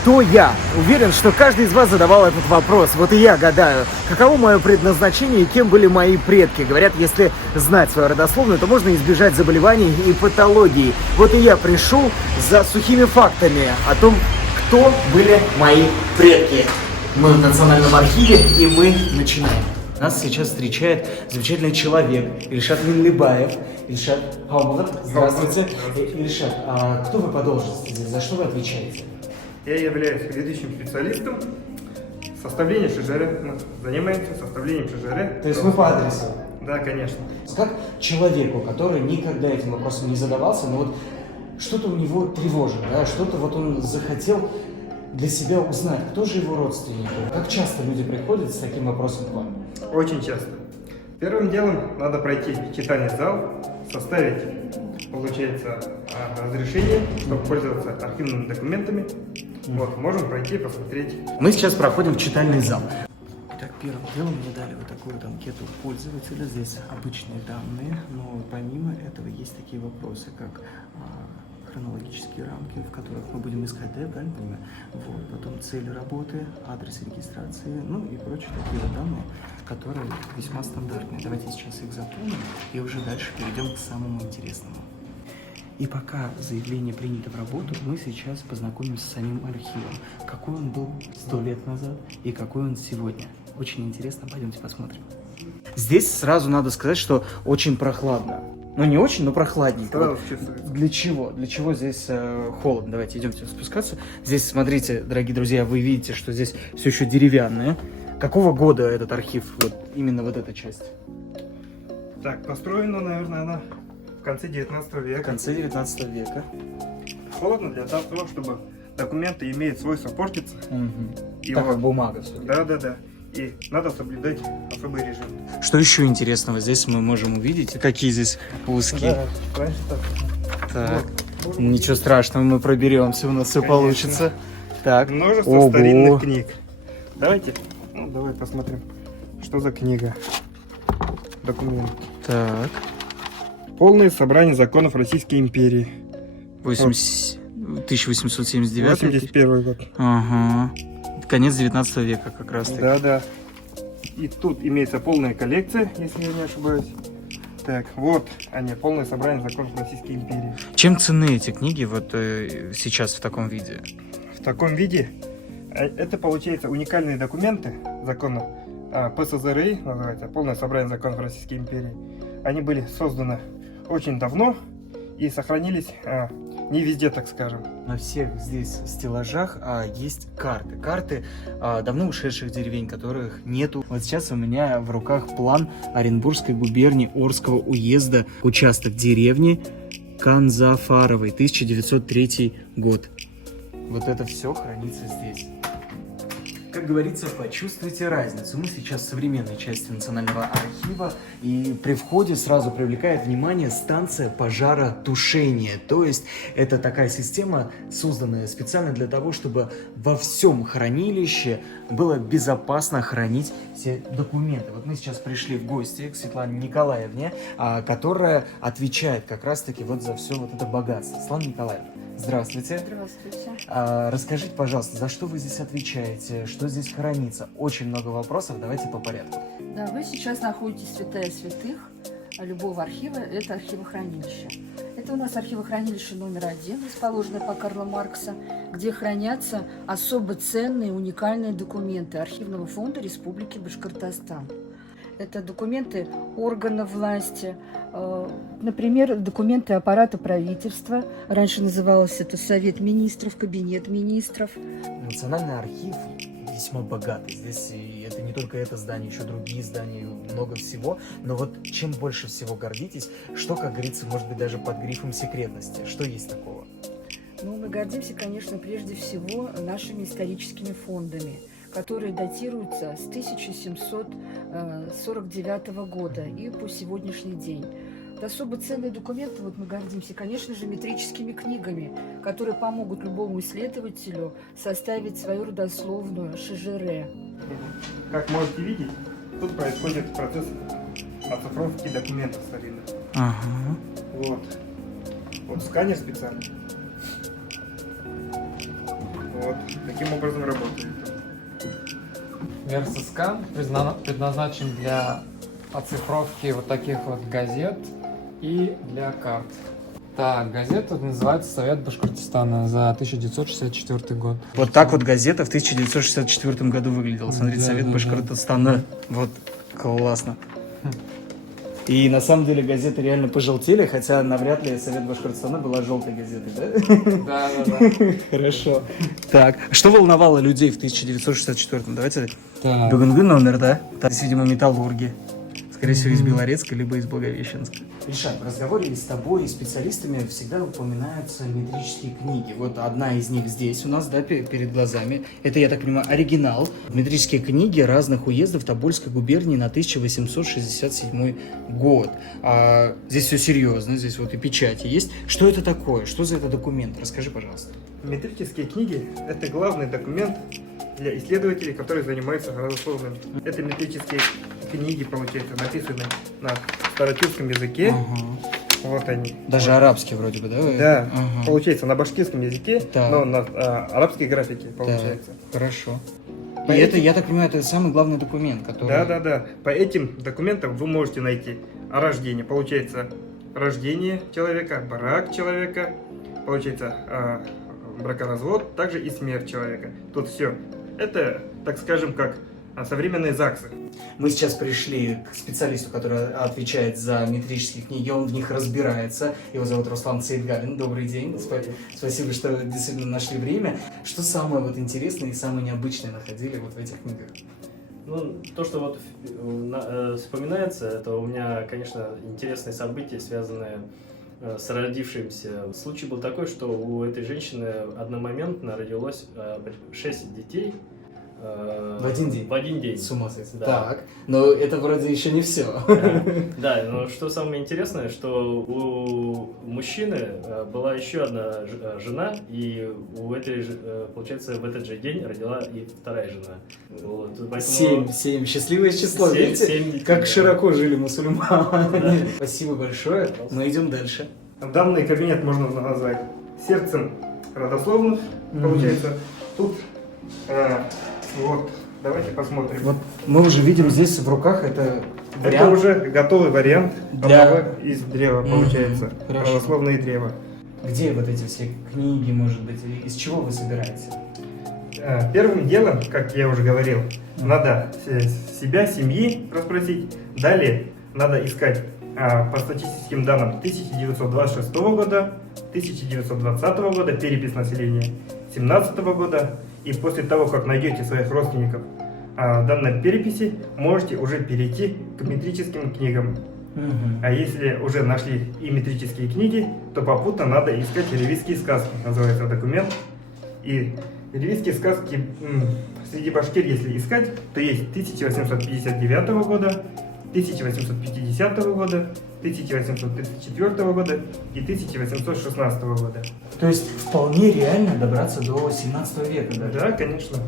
Кто я? Уверен, что каждый из вас задавал этот вопрос. Вот и я гадаю, каково мое предназначение и кем были мои предки. Говорят, если знать свою родословную, то можно избежать заболеваний и патологий. Вот и я пришел за сухими фактами о том, кто были мои предки. Мы в Национальном архиве, и мы начинаем. Нас сейчас встречает замечательный человек Ильшат Минлибаев. Ильшат Хаумулат, здравствуйте. Ильшат, а кто вы по должности здесь? За что вы отвечаете? Я являюсь ведущим специалистом составления ШЖР. Занимаемся составлением ШЖР. То есть вы по адресу? Да, конечно. Как человеку, который никогда этим вопросом не задавался, но вот что-то у него тревожит, да, что-то вот он захотел для себя узнать, кто же его родственники, как часто люди приходят с таким вопросом к вам? Очень часто. Первым делом надо пройти читальный зал, составить, получается, разрешение, чтобы пользоваться архивными документами. Вот, можем пройти, посмотреть. Мы сейчас проходим в читальный зал. Так, первым делом мне дали вот такую вот анкету пользователя. Здесь обычные данные, но помимо этого есть такие вопросы, как хронологические рамки, в которых мы будем искать, да, правильно понимаю? Вот, потом цель работы, адрес регистрации, ну и прочие такие вот данные, которые весьма стандартные. Давайте сейчас их заполним и уже дальше перейдем к самому интересному. И пока заявление принято в работу, мы сейчас познакомимся с самим архивом. Какой он был 100 лет назад и какой он сегодня. Очень интересно, пойдемте посмотрим. Здесь сразу надо сказать, что очень прохладно. Ну, не очень, но прохладненько. Сразу чувствуется. Для чего? Для чего здесь холодно? Давайте идемте спускаться. Здесь, смотрите, дорогие друзья, вы видите, что здесь все еще деревянное. Какого года этот архив? Вот именно вот эта часть? Так, построена, наверное, она в конце 19 века. В конце 19 века. Холодно для того, чтобы документы имеют свойство портиться. И так как бумага все. Да. И надо соблюдать особый режим. Что еще интересного здесь мы можем увидеть? Какие здесь куски? Да, раньше так. Так, Вот. ничего страшного, мы проберемся, у нас все Конечно. получится. Так, Множество ого. старинных книг. Давайте, давай посмотрим, что за книга. Документ. Так, Полное собрание законов Российской империи. 1879. 81 год. Ага. Конец 19 века как раз таки. Да. И тут имеется полная коллекция, если я не ошибаюсь. Так, вот они, полное собрание законов Российской империи. Чем ценны эти книги вот сейчас в таком виде? В таком виде это, получается, уникальные документы закона ПСЗРИ, называется, полное собрание законов Российской империи. Они были созданы очень давно и сохранились не везде, так скажем. На всех здесь стеллажах есть карты. Карты давно ушедших деревень, которых нету. Вот сейчас у меня в руках план Оренбургской губернии Орского уезда, участок деревни Канзафаровой, 1903 год. Вот это все хранится здесь. Как говорится, почувствуйте разницу. Мы сейчас в современной части Национального архива, и при входе сразу привлекает внимание станция пожаротушения. То есть это такая система, созданная специально для того, чтобы во всем хранилище было безопасно хранить все документы. Вот мы сейчас пришли в гости к Светлане Николаевне, которая отвечает как раз-таки вот за все вот это богатство. Светлана Николаевна, здравствуйте. Здравствуйте. Расскажите, пожалуйста, за что вы здесь отвечаете, что здесь хранится? Очень много вопросов, давайте по порядку. Да, вы сейчас находитесь в святая святых любого архива, это архивохранилище. Это у нас архивохранилище номер 1, расположенное по Карла Маркса, где хранятся особо ценные, уникальные документы Архивного фонда Республики Башкортостан. Это документы органов власти, например, документы аппарата правительства. Раньше называлось это Совет министров, Кабинет министров. Национальный архив весьма богатый. Здесь и это не только это здание, еще другие здания, много всего. Но вот чем больше всего гордитесь, что, как говорится, может быть даже под грифом секретности? Что есть такого? Ну, мы гордимся, конечно, прежде всего нашими историческими фондами, которые датируются с 1749 года и по сегодняшний день. Это особо ценные документы, вот мы гордимся, конечно же, метрическими книгами, которые помогут любому исследователю составить свою родословную ШЖР. Как можете видеть, тут происходит процесс оцифровки документов старинных. Ага. Вот сканер специальный. Вот, таким образом работает. Версоскан предназначен для оцифровки вот таких вот газет и для карт. Так, газета называется «Совет Башкортостана» за 1964 год. Вот так вот газета в 1964 году выглядела. Смотрите, Да, Совет да, Башкортостана. Вот, классно. И на самом деле газеты реально пожелтели, хотя навряд ли Совет Башкортостана была желтой газетой, да? Да. Хорошо. Так, что волновало людей в 1964-м? Давайте. Так. БГНГ номер, да? Здесь, видимо, металлурги. Скорее всего, из Белорецка, либо из Благовещенска. Ильшат, в разговоре с тобой и специалистами всегда упоминаются метрические книги. Вот одна из них здесь у нас, да, перед глазами. Это, я так понимаю, оригинал. Метрические книги разных уездов Тобольской губернии на 1867 год. Здесь все серьезно, здесь вот и печати есть. Что это такое? Что за это документ? Расскажи, пожалуйста. Метрические книги – это главный документ для исследователей, которые занимаются родословными. Это метрические книги, получается, написаны на старотюркском языке. Ага. Вот они. Даже арабский вроде бы, да? Да, Ага. получается на башкирском языке, Так. но на арабской графике получается. Так, хорошо. По И это, этим- я так понимаю, это самый главный документ, который... Да. По этим документам вы можете найти рождение. Получается, рождение человека, брак человека, получается, бракоразвод, также и смерть человека. Тут все. Это, так скажем, как современные ЗАГСы. Мы сейчас пришли к специалисту, который отвечает за метрические книги, он в них разбирается. Его зовут Руслан Цейдгалин. Добрый день. Спасибо, что действительно нашли время. Что самое вот интересное и самое необычное находили вот в этих книгах? Ну, то, что вот вспоминается, это у меня, конечно, интересные события, связанные с родившимся. Случай был такой, что у этой женщины одномоментно родилось 6 детей. В один день? В один день. С ума сойти. Да. Так, но это вроде еще не все. Да, но что самое интересное, что у мужчины была еще одна жена, и у этой, получается, в этот же день родила и вторая жена. Вот, поэтому... 7. Счастливое число. Семь- Видите, семь детей, как да. широко жили мусульмане. Да. Спасибо большое. Пожалуйста. Мы идем дальше. Данный кабинет можно назвать сердцем родословных. Получается, тут вот, давайте посмотрим. Вот мы уже видим здесь в руках это Это вариант. уже готовый вариант Для- одного из древа, получается. Хорошо. Родословные древа. Где вот эти все книги, может быть, и из чего вы собираете? Первым делом, как я уже говорил, надо себя, семьи расспросить. Далее надо искать по статистическим данным 1926 года, 1920 года, перепись населения 17 года. И после того, как найдете своих родственников в данной переписи, можете уже перейти к метрическим книгам. А если уже нашли и метрические книги, то попутно надо искать ревизские сказки, называется документ. И ревизские сказки среди башкир, если искать, то есть 1859 года, 1850 года, 1834 года и 1816 года. То есть вполне реально добраться до 17 века, да? Да, конечно.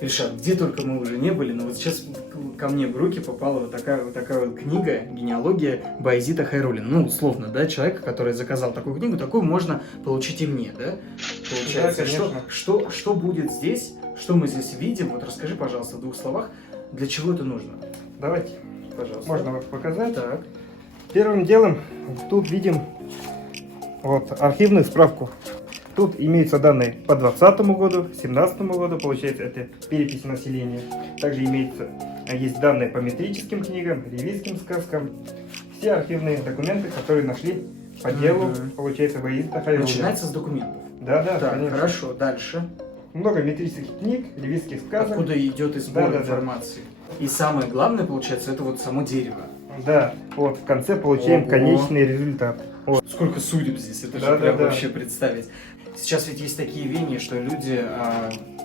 Ильшат, где только мы уже не были, но вот сейчас ко мне в руки попала вот такая вот книга «Генеалогия Баязита Хайруллина». Ну, условно, да, человека, который заказал такую книгу, такую можно получить и мне, да? Получается, Да, конечно. что будет здесь, что мы здесь видим? Вот расскажи, пожалуйста, в 2 словах, для чего это нужно? Давайте, Пожалуйста. можно вот показать. Так. Первым делом тут видим вот архивную справку. Тут имеются данные по 2020 году, 2017 году, получается, это перепись населения. Также есть данные по метрическим книгам, ревизским сказкам. Все архивные документы, которые нашли по делу, получается, Баязита Хайруллина. Начинается с документов. Да, Так, конечно. хорошо, дальше. Много метрических книг, ревизских сказок. Откуда идет и сбор Да. информации. И самое главное, получается, это вот само дерево. Да, вот в конце получаем Ого. конечный результат. Сколько судеб здесь, это же Да, прям да. вообще представить. Сейчас ведь есть такие веяния, что люди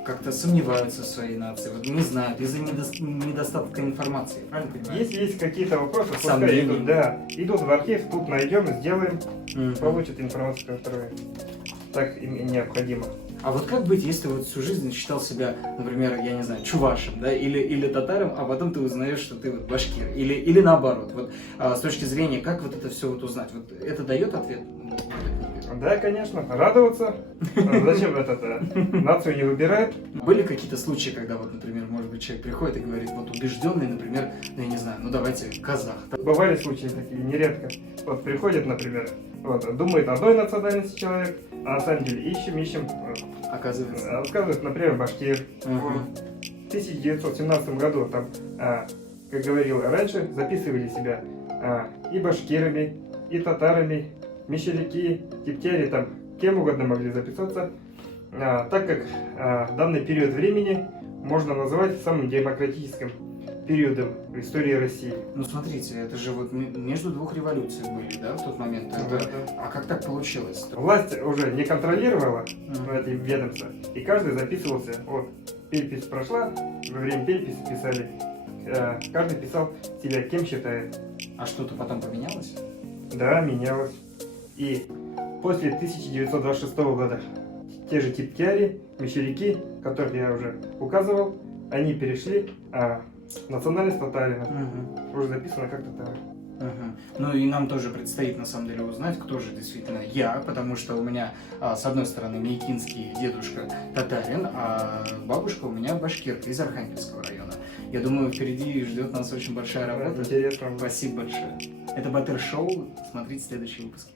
как-то сомневаются в своей нации, вот не знают из-за недостатка информации, правильно понимаю? Если есть какие-то вопросы, пускай Сомнения. идут, идут в архив, тут найдем, сделаем, Мгм. получат информацию, которая так им необходима. А вот как быть, если вот всю жизнь считал себя, например, я не знаю, чувашем, да, или татаром, а потом ты узнаешь, что ты вот башкир, или наоборот, вот с точки зрения, как вот это все вот узнать, вот это дает ответ? Да, конечно, радоваться. Зачем нацию не выбирают? Были какие-то случаи, когда вот, например, может быть, человек приходит и говорит, вот убежденный, например, ну, я не знаю, ну давайте казах. Бывали случаи такие, нередко. Вот приходит, например, вот, думает одной национальности человек, а на самом деле ищем, Оказывается. рассказывает, например, башкир. Мгм. Вот. В 1917 году там, как говорил раньше, записывали себя и башкирами, и татарами, мещеряки, типтяри, там кем угодно могли записаться, так как данный период времени можно назвать самым демократическим периодом в истории России. Ну смотрите, это же вот между двух революций были, да, в тот момент. Это- А как так получилось? Власть уже не контролировала Мгм. эти ведомства, и каждый записывался. Вот перепись прошла, во время переписи писали, каждый писал себя кем считает. А что-то потом поменялось? Да, менялось. И после 1926 года те же типтяри, мещеряки, которых я уже указывал, они перешли в национальность татарина. Мгм. Уже записано как татары. Мгм. Ну и нам тоже предстоит на самом деле узнать, кто же действительно я, потому что у меня с одной стороны мейкинский дедушка татарин, а бабушка у меня башкирка из Архангельского района. Я думаю, впереди ждет нас очень большая работа. Интересно. Спасибо большое. Это Батыр Шоу. Смотрите следующие выпуски.